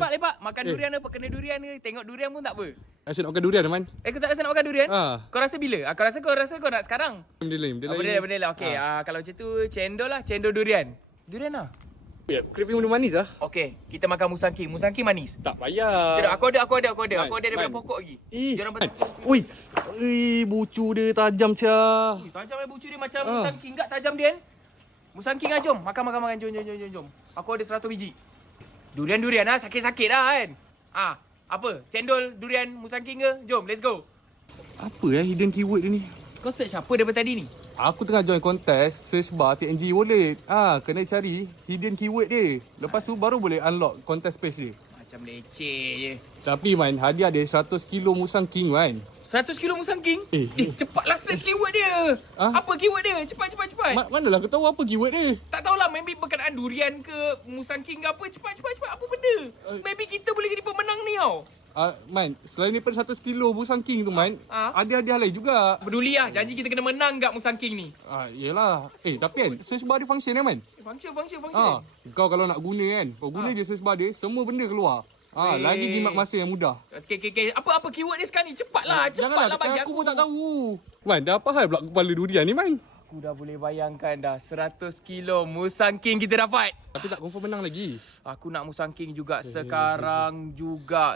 lepak. Makan durian apa? Kena durian ke? Tengok durian pun tak apa. Rasa nak makan durian, Man. Kau tak rasa nak makan durian? Kau rasa bila? Kau rasa kau nak sekarang? Benda lain. Benda lain. Okey, kalau macam tu cendol lah, cendol durian. Durian lah. Craving benda manis lah. Okey, kita makan Musang King. Musang King manis. Tak payah. Sedap, aku ada daripada Man. pokok lagi. Ih, Jangan Man. Ui, bucu dia tajam sia. tajam dia bucu dia macam Musang King tak tajam dia kan? Musang King lah, jom. Makan. Jom. Aku ada 100 biji. Durian lah, sakit-sakit lah kan. Apa? Cendol, durian, Musang King ke? Jom, let's go. Apa hidden keyword dia ni? Kau search apa daripada tadi ni? Aku tengah join kontes, search bar TNG Wallet. Kena cari hidden keyword dia. Lepas tu baru boleh unlock kontes page dia. Macam leceh je. Tapi Man, hadiah dia 100 kilo Musang King, Man. 100 kilo Musang King? Cepatlah search keyword dia. Apa keyword dia? Cepat. Manalah kau tahu apa keyword dia? Tak tahulah, maybe berkenaan durian ke Musang King ke apa. Cepat. Apa benda? Maybe kita boleh jadi pemenang ni tau. Man, selain daripada 100 kilo Musang King tu, Man, ada hadiah lain juga. Peduli lah, janji kita kena menang kat Musang King ni. Yelah. Tapi kan, search bar dia function kan, Man? Function. Kau kalau nak guna kan, kau guna je search bar dia, semua benda keluar. Lagi jimat masa yang mudah. Okay. Apa keyword dia sekarang ni? Cepatlah bagi aku pun tak tahu. Man, dah apa hal pula kepala durian ni, Man? Aku dah boleh bayangkan dah 100 kilo Musang King kita dapat. Tapi tak confirm menang lagi. Aku nak Musang King juga sekarang juga.